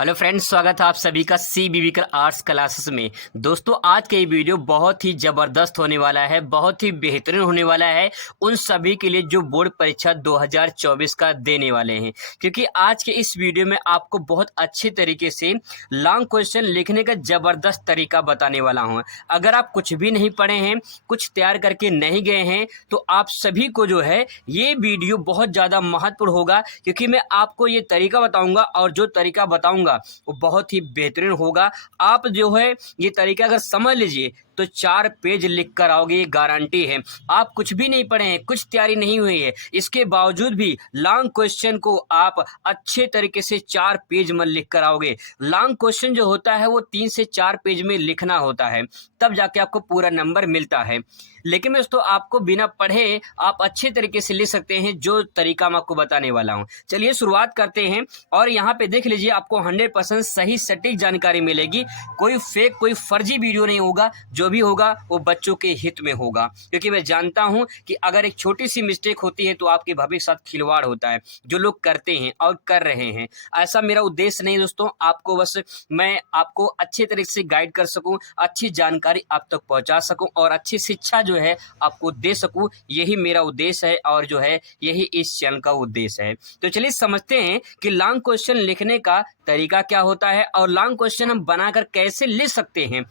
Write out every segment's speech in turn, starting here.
Hello friends, स्वागत है आप सभी का CBB कर आर्ट्स क्लासेस में। दोस्तों, आज का ये वीडियो बहुत ही ज़बरदस्त होने वाला है, बहुत ही बेहतरीन होने वाला है उन सभी के लिए जो बोर्ड परीक्षा 2024 का देने वाले हैं। क्योंकि आज के इस वीडियो में आपको बहुत अच्छे तरीके से लॉन्ग क्वेश्चन लिखने का ज़बरदस्त तरीका बताने वाला हूँ। अगर आप कुछ भी नहीं पढ़े हैं, कुछ तैयार करके नहीं गए हैं, तो आप सभी को जो है ये वीडियो बहुत ज़्यादा महत्वपूर्ण होगा। क्योंकि मैं आपको ये तरीका बताऊँगा और जो तरीका बताऊँगा वो बहुत ही बेहतरीन होगा। आप जो है ये तरीका अगर समझ लीजिए तो 4 पेज लिख कर आओगे, ये गारंटी है। आप कुछ भी नहीं पढ़े हैं, कुछ तैयारी नहीं हुई है, इसके बावजूद भी लॉन्ग क्वेश्चन को आप अच्छे तरीके से 4 पेज में लिख कर आओगे। लॉन्ग क्वेश्चन जो होता है वो 3 से 4 पेज में लिखना होता है, तब जाके आपको पूरा नंबर मिलता है। लेकिन दोस्तों, आपको बिना पढ़े आप अच्छे तरीके से लिख सकते हैं, जो तरीका मैं आपको बताने वाला हूं। चलिए शुरुआत करते हैं। और यहाँ पे देख लीजिए, आपको 100% सही सटीक जानकारी मिलेगी। कोई फेक, कोई फर्जी वीडियो नहीं होगा। जो भी होगा वो बच्चों के हित में होगा। क्योंकि मैं जानता हूं कि अगर एक छोटी सी मिस्टेक होती है तो आपके भविष्य के साथ खिलवाड़ होता है, जो लोग करते हैं और कर रहे हैं। ऐसा मेरा उद्देश्य नहीं दोस्तों, आपको बस मैं आपको अच्छे तरीके से गाइड कर सकूं, अच्छी जानकारी आप तक पहुंचा सकूं और अच्छी शिक्षा जो है आपको दे सकूं, यही मेरा उद्देश्य है और जो है यही इस चैनल का उद्देश्य है। तो चलिए समझते हैं कि लॉन्ग क्वेश्चन लिखने का तरीका क्या होता है और लॉन्ग क्वेश्चन हम बनाकर कैसे लिख सकते हैं।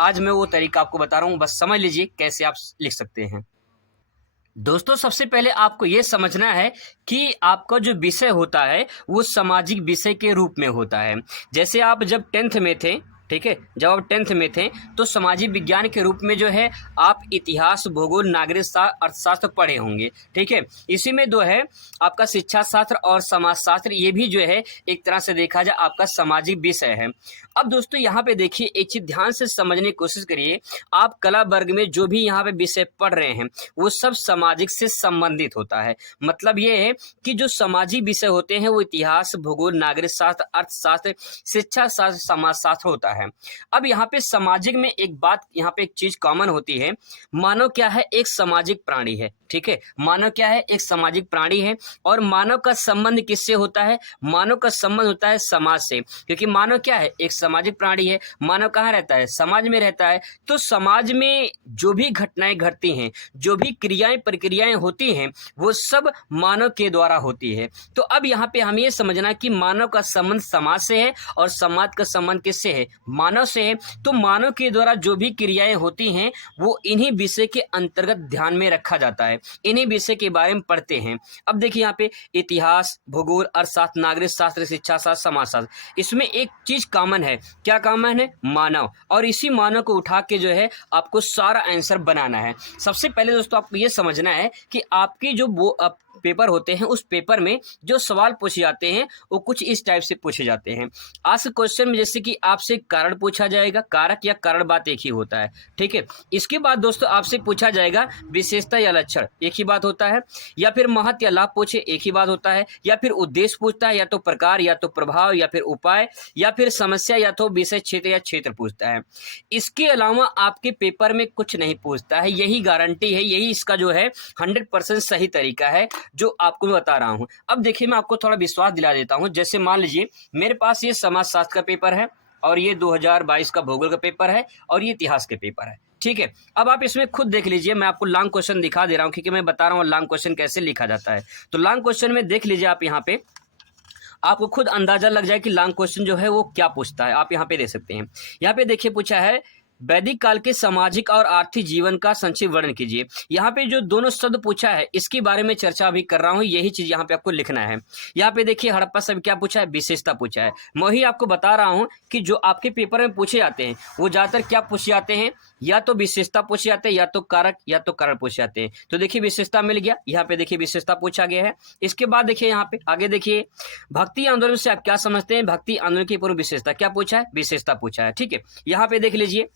आज मैं वो तरीका आपको बता रहा हूं, बस समझ लीजिए कैसे आप लिख सकते हैं। दोस्तों, सबसे पहले आपको ये समझना है कि आपका जो विषय होता है वो सामाजिक विषय के रूप में होता है। जैसे आप जब 10th में थे, ठीक है, जब आप 10th में थे तो सामाजिक विज्ञान के रूप में जो है आप इतिहास, भूगोल, नागरिक शास्त्र, अर्थशास्त्र पढ़े होंगे। ठीक है, इसी में जो है आपका शिक्षा शास्त्र और समाज शास्त्र, ये भी जो है एक तरह से देखा जाए आपका सामाजिक विषय है। अब दोस्तों, यहाँ पे देखिए, एक चीज ध्यान से समझने की कोशिश करिए। आप कला वर्ग में जो भी यहाँ पे विषय पढ़ रहे हैं वो सब सामाजिक से संबंधित होता है। मतलब ये है कि जो सामाजिक विषय होते हैं वो इतिहास, भूगोल, नागरिक शास्त्र, अर्थशास्त्र, शिक्षा शास्त्र, समाज शास्त्र होता है। अब यहाँ पे सामाजिक में एक बात, यहाँ पे एक चीज कॉमन होती है। मानव क्या है? एक सामाजिक प्राणी है। ठीक है, मानव क्या है? एक सामाजिक प्राणी है। और मानव का संबंध किससे होता है? मानव का संबंध होता है समाज से। क्योंकि मानव क्या है? एक सामाजिक प्राणी है। मानव कहाँ रहता है? समाज में रहता है। तो समाज में जो भी घटनाएं घटती हैं, जो भी क्रियाएं प्रक्रियाएं होती हैं, वो सब मानव के द्वारा होती है। तो अब यहाँ पे हमें ये समझना कि मानव का संबंध समाज से है और समाज का संबंध किससे है? मानव से है। तो मानव के द्वारा जो भी क्रियाएं होती हैं वो इन्हीं विषय के अंतर्गत ध्यान में रखा जाता है, इन्हीं विषय के बारे में पढ़ते हैं। अब देखिए यहाँ पे इतिहास, भूगोल, अर्थशास्त्र, नागरिक शास्त्र, शिक्षा शास्त्र, समाज शास्त्र, इसमें एक चीज कॉमन है। क्या कॉमन है? मानव। और इसी मानव को उठा के जो है आपको सारा आंसर बनाना है। सबसे पहले दोस्तों आपको ये समझना है कि आपकी जो पेपर होते हैं उस पेपर में जो सवाल पूछे जाते हैं वो कुछ इस टाइप से पूछे जाते हैं। आज क्वेश्चन में जैसे कि आपसे कारण पूछा जाएगा, कारक या कारण बात एक ही होता है। ठीक है, इसके बाद दोस्तों आपसे पूछा जाएगा विशेषता या लक्षण, एक ही बात होता है। या फिर महत्व या लाभ पूछे, एक ही बात होता है। या फिर उद्देश्य पूछता है, या तो प्रकार, या तो प्रभाव, या फिर उपाय, या फिर समस्या, या तो विषय क्षेत्र या क्षेत्र पूछता है। इसके अलावा आपके पेपर में कुछ नहीं पूछता है। यही गारंटी है, यही इसका जो है 100% सही तरीका है जो आपको मैं बता रहा हूं। अब देखिए, मैं आपको थोड़ा विश्वास दिला देता हूं। जैसे मान लीजिए मेरे पास ये समाज शास्त्र का पेपर है और ये 2022 का भूगोल का पेपर है और ये इतिहास के पेपर है। ठीक है, अब आप इसमें खुद देख लीजिए, मैं आपको लॉन्ग क्वेश्चन दिखा दे रहा हूं क्योंकि मैं बता रहा हूं लॉन्ग क्वेश्चन कैसे लिखा जाता है। तो लॉन्ग क्वेश्चन में देख लीजिए, आप यहाँ पे आपको खुद अंदाजा लग जाए कि लॉन्ग क्वेश्चन जो है वो क्या पूछता है। आप यहाँ पे देख सकते हैं, यहाँ पे देखिए पूछा है वैदिक काल के सामाजिक और आर्थिक जीवन का संक्षिप्त वर्णन कीजिए। यहाँ पे जो दोनों शब्द पूछा है इसके बारे में चर्चा अभी कर रहा हूँ, यही चीज यहाँ पे आपको लिखना है। यहाँ पे देखिए हड़प्पा शब्द क्या पूछा है? विशेषता पूछा है। मैं ही आपको बता रहा हूँ कि जो आपके पेपर में पूछे जाते हैं वो ज्यादातर क्या पूछे जाते हैं? या तो विशेषता पूछे जाते हैं, या तो कारक, या तो कारण पूछे जाते हैं। तो देखिए विशेषता मिल गया, यहाँ पे देखिए विशेषता पूछा गया है। इसके बाद देखिए यहाँ पे आगे देखिए, भक्ति आंदोलन से आप क्या समझते हैं? भक्ति आंदोलन की पूर्व विशेषता क्या पूछा है? विशेषता पूछा है। ठीक है, यहाँ पे देख लीजिए,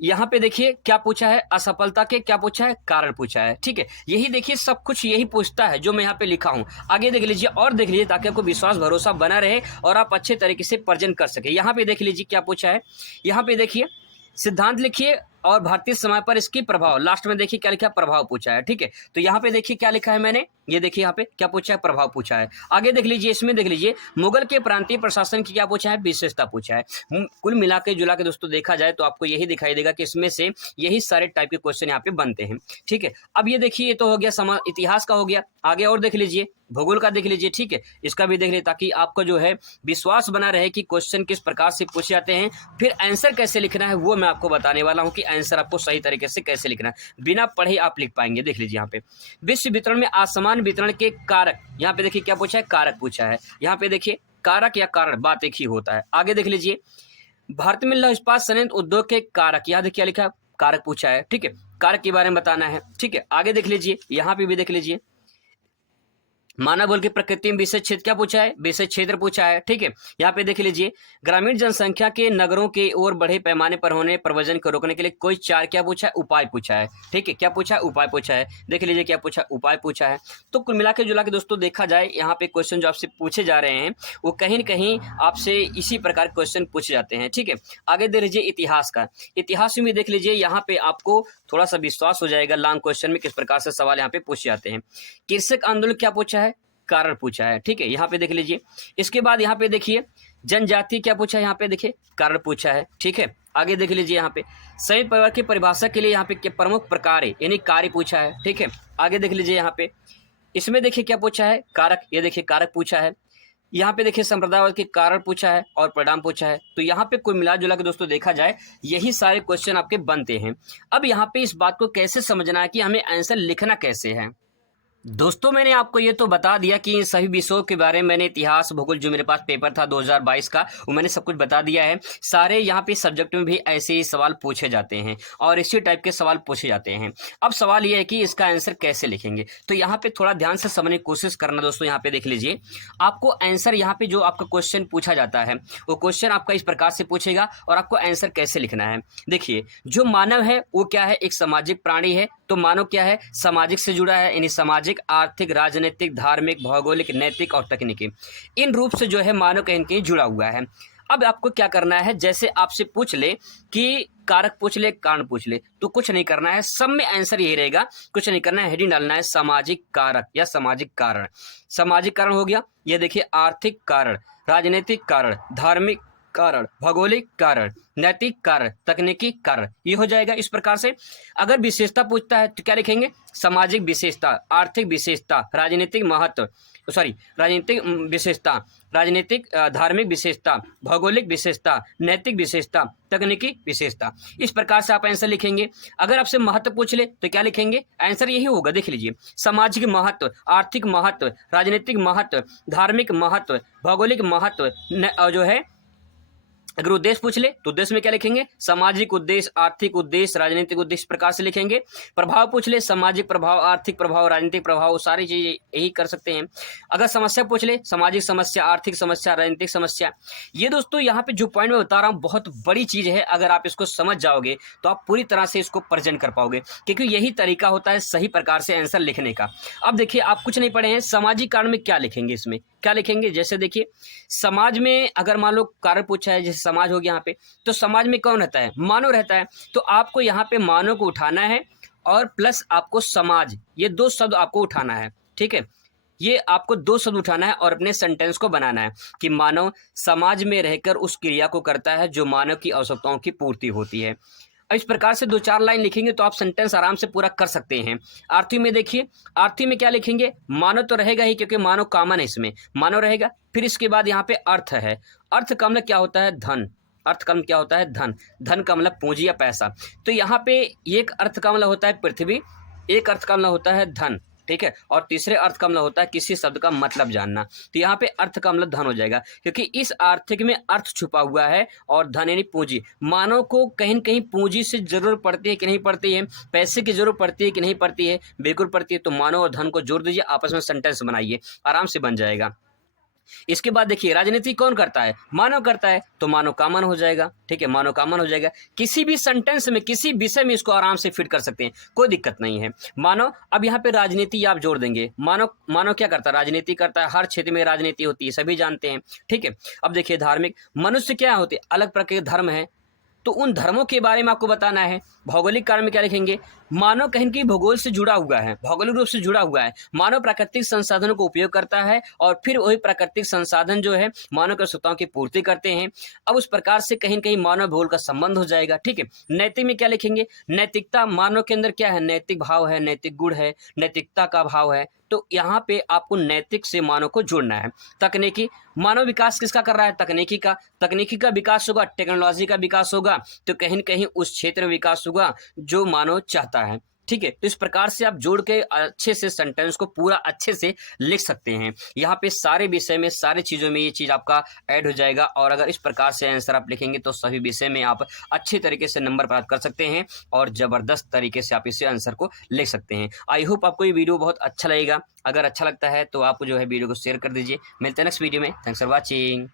यहाँ पे देखिए क्या पूछा है? असफलता के क्या पूछा है? कारण पूछा है। ठीक है, यही देखिए सब कुछ यही पूछता है जो मैं यहाँ पे लिखा हूँ। आगे देख लीजिए और देख लीजिए ताकि आपको विश्वास भरोसा बना रहे और आप अच्छे तरीके से प्रेजेंट कर सके। यहाँ पे देख लीजिए क्या पूछा है। यहाँ पे देखिए सिद्धांत लिखिए और भारतीय समाज पर इसकी प्रभाव। लास्ट में देखिए क्या लिखा है? प्रभाव पूछा है। ठीक है, तो यहाँ पे देखिए क्या लिखा है मैंने? ये देखिए यहाँ पे क्या पूछा है, प्रभाव पूछा है। आगे देख लीजिए, इसमें देख लीजिए मुगल के प्रांतीय प्रशासन की क्या पूछा है, विशेषता पूछा है। कुल मिला के जुला के दोस्तों देखा जाए तो आपको यही दिखाई देगा कि इसमें से यही सारे टाइप के क्वेश्चन यहाँ पे बनते हैं। ठीक है, अब ये देखिए, ये तो हो गया इतिहास का हो गया। आगे और देख लीजिए, भूगोल का देख लीजिए। ठीक है, इसका भी देख लीजिए ताकि आपको जो है विश्वास बना रहे कि क्वेश्चन किस प्रकार से पूछे जाते हैं। फिर आंसर कैसे लिखना है वो मैं आपको बताने वाला हूं कि आंसर आपको सही तरीके से कैसे लिखना है, बिना पढ़े आप लिख पाएंगे। देख लीजिए यहाँ पे, विश्व वितरण में असमान वितरण के कारक, यहाँ पे देखिए क्या पूछा है, कारक पूछा है। यहाँ पे देखिए कारक या कारण बात एक ही होता है। आगे देख लीजिए, भारत में लौह इस्पात संयंत्र उद्योग के कारक, यहाँ देखिए क्या लिखा, कारक पूछा है। ठीक है, कारक के बारे में बताना है। ठीक है, आगे देख लीजिए, यहाँ पे भी देख लीजिए, मानव बल की प्रकृति में विषय क्षेत्र क्या पूछा है, विषय क्षेत्र पूछा है। ठीक है, यहाँ पे देख लीजिए, ग्रामीण जनसंख्या के नगरों के ओर बड़े पैमाने पर होने प्रव्रजन को रोकने के लिए कोई चार क्या पूछा है, उपाय पूछा है। ठीक है, क्या पूछा है, उपाय पूछा है। देख लीजिए क्या पूछा, उपाय पूछा है। तो कुल मिला के जुला के दोस्तों देखा जाए, यहाँ पे क्वेश्चन जो आपसे पूछे जा रहे हैं वो कहीं न कहीं आपसे इसी प्रकार क्वेश्चन पूछे जाते हैं। ठीक है, आगे देख लीजिए इतिहास का, इतिहास में देख लीजिए, यहाँ पे आपको थोड़ा सा विश्वास हो जाएगा लॉन्ग क्वेश्चन में किस प्रकार से सवाल यहाँ पे पूछे जाते हैं। कृषक आंदोलन क्या पूछा है, कारण पूछा है। ठीक है, यहाँ पे देख लीजिए। इसके बाद यहाँ पे देखिए जनजाति क्या पूछा है, यहाँ पे देखिए कारण पूछा है। ठीक है, आगे देख लीजिए, यहाँ पे संयुक्त परिवार की परिभाषा के लिए यहाँ पे प्रमुख प्रकार यानी कार्य पूछा है। ठीक है, आगे देख लीजिए, यहाँ पे इसमें देखिए क्या पूछा है, कारक, ये देखिए कारक पूछा है। यहाँ पे देखिए संप्रदायवाद के कारण पूछा है और परिणाम पूछा है। तो यहाँ पे कुल मिला जुला के दोस्तों देखा जाए यही सारे क्वेश्चन आपके बनते हैं। अब यहाँ पे इस बात को कैसे समझना है कि हमें आंसर लिखना कैसे है। दोस्तों मैंने आपको ये तो बता दिया कि इन सभी विषयों के बारे में, मैंने इतिहास भूगोल जो मेरे पास पेपर था 2022 का वो मैंने सब कुछ बता दिया है। सारे यहाँ पे सब्जेक्ट में भी ऐसे ही सवाल पूछे जाते हैं और इसी टाइप के सवाल पूछे जाते हैं। अब सवाल ये है कि इसका आंसर कैसे लिखेंगे, तो यहाँ पे थोड़ा ध्यान से समझने की कोशिश करना दोस्तों। यहाँ पे देख लीजिए, आपको आंसर यहाँ पे जो आपका क्वेश्चन पूछा जाता है वो क्वेश्चन आपका इस प्रकार से पूछेगा और आपको आंसर कैसे लिखना है। देखिए, जो मानव है वो क्या है, एक सामाजिक प्राणी है। तो मानव क्या है, सामाजिक से जुड़ा है, यानी सामाजिक, आर्थिक, राजनीतिक, धार्मिक, भौगोलिक, नैतिक और तकनीकी, इन रूप से जो है मानव कहीं न कहीं जुड़ा हुआ है। अब आपको क्या करना है, जैसे आपसे पूछ ले कि कारक पूछ ले, कारण पूछ ले, तो कुछ नहीं करना है, सब में आंसर यही रहेगा, कुछ नहीं करना है, हेडिंग डालना है सामाजिक कारक या सामाजिक कारण। सामाजिक कारण हो गया, ये देखिए आर्थिक कारण, राजनीतिक कारण, धार्मिक कारण, भौगोलिक कारण, नैतिक कारण, तकनीकी कारण, ये हो जाएगा इस प्रकार से। अगर विशेषता पूछता है तो क्या लिखेंगे, सामाजिक विशेषता, आर्थिक विशेषता, राजनीतिक महत्व, राजनीतिक विशेषता, राजनीतिक धार्मिक विशेषता, भौगोलिक विशेषता, नैतिक विशेषता, तकनीकी विशेषता, इस प्रकार से आप आंसर लिखेंगे। अगर आपसे महत्व पूछ ले तो क्या लिखेंगे, आंसर यही होगा। देख लीजिए, सामाजिक महत्व, आर्थिक महत्व, राजनीतिक महत्व, धार्मिक महत्व, भौगोलिक महत्व, जो है अगर उद्देश्य पूछ ले तो उद्देश्य में क्या लिखेंगे, सामाजिक उद्देश्य, आर्थिक उद्देश्य, राजनीतिक उद्देश्य प्रकार से लिखेंगे। प्रभाव पूछ ले, सामाजिक प्रभाव, आर्थिक प्रभाव, राजनीतिक प्रभाव, सारी चीजें यही कर सकते हैं। अगर समस्या पूछ ले, सामाजिक समस्या, आर्थिक समस्या, राजनीतिक समस्या। ये दोस्तों यहाँ पे जो पॉइंट मैं बता रहा हूँ बहुत बड़ी चीज है। अगर आप इसको समझ जाओगे तो आप पूरी तरह से इसको प्रेजेंट कर पाओगे, क्योंकि यही तरीका होता है सही प्रकार से आंसर लिखने का। अब देखिए, आप कुछ नहीं पढ़े हैं, सामाजिक कारण में क्या लिखेंगे, इसमें क्या लिखेंगे, जैसे देखिए समाज में अगर मान लो कारण पूछा है, जैसे समाज हो गया यहाँ पे, तो समाज में कौन रहता है, मानव रहता है। तो आपको यहाँ पे मानव को उठाना है और प्लस आपको समाज, ये दो शब्द आपको उठाना है। ठीक है, ये आपको दो शब्द उठाना है और अपने सेंटेंस को बनाना है कि मानव समाज में रहकर उस क्रिया को करता है जो मानव की आवश्यकताओं की पूर्ति होती है। इस प्रकार से दो चार लाइन लिखेंगे तो आप सेंटेंस आराम से पूरा कर सकते हैं। आरती में देखिए, आरती में क्या लिखेंगे, मानव तो रहेगा ही क्योंकि मानव कॉमन है, इसमें मानव रहेगा। फिर इसके बाद यहाँ पे अर्थ है, अर्थ का मतलब क्या होता है, धन। अर्थ का मतलब क्या होता है, धन। धन का मतलब पूंजी या पैसा। तो यहाँ पे एक अर्थ का मतलब होता है पृथ्वी, एक अर्थ का मतलब होता है धन। ठीक है, और तीसरे अर्थ का मतलब होता है किसी शब्द का मतलब जानना। तो यहाँ पे अर्थ का मतलब धन हो जाएगा, क्योंकि इस आर्थिक में अर्थ छुपा हुआ है और धन यानी पूंजी। मानव को कहीं न कहीं पूंजी से जरूरत पड़ती है कि नहीं पड़ती है, पैसे की जरूरत पड़ती है कि नहीं पड़ती है, बिल्कुल पड़ती है। तो मानव और धन को जोड़ दीजिए, आपस में सेंटेंस बनाइए, आराम से बन जाएगा। इसके बाद देखिए, राजनीति कौन करता है, मानव करता है, तो मानव कॉमन हो जाएगा। ठीक है, मानव कॉमन हो जाएगा। किसी भी सेंटेंस में, किसी विषय में इसको आराम से फिट कर सकते हैं, कोई दिक्कत नहीं है। मानव, अब यहाँ पे राजनीति आप जोड़ देंगे। मानव क्या करता है, राजनीति करता है। हर क्षेत्र में राजनीति होती है, सभी जानते हैं। ठीक है, अब देखिए धार्मिक, मनुष्य क्या होते हैं, अलग प्रकार के धर्म है, तो उन धर्मों के बारे में आपको बताना है। भौगोलिक कारण में क्या लिखेंगे, मानव कहीं की भूगोल से जुड़ा हुआ है, भौगोलिक रूप से जुड़ा हुआ है। मानव प्राकृतिक संसाधनों को उपयोग करता है और फिर वही प्राकृतिक संसाधन जो है मानव की आवश्यकताओं की पूर्ति करते हैं। अब उस प्रकार से कहीं न कहीं मानव भूगोल का संबंध हो जाएगा, ठीक है। नैतिक में क्या लिखेंगे? नैतिकता मानव के अंदर क्या है? नैतिक भाव है, नैतिक गुण है, नैतिकता का भाव है। तो यहाँ पे आपको नैतिक से मानव को जोड़ना है। तकनीकी, मानव विकास किसका कर रहा है? तकनीकी का। तकनीकी का विकास होगा, टेक्नोलॉजी का विकास होगा, तो कहीं न कहीं उस क्षेत्र में विकास होगा जो मानव चाहता है, ठीक है। तो इस प्रकार से आप जोड़ के अच्छे से सेंटेंस को पूरा अच्छे से लिख सकते हैं। यहाँ पे सारे विषय में, सारी चीज़ों में ये चीज़ आपका ऐड हो जाएगा और अगर इस प्रकार से आंसर आप लिखेंगे तो सभी विषय में आप अच्छे तरीके से नंबर प्राप्त कर सकते हैं और ज़बरदस्त तरीके से आप इसे आंसर को लिख सकते हैं। आई होप आपको ये वीडियो बहुत अच्छा लगेगा। अगर अच्छा लगता है तो आप जो है वीडियो को शेयर कर दीजिए। मिलते हैं नेक्स्ट वीडियो में। Thanks for watching.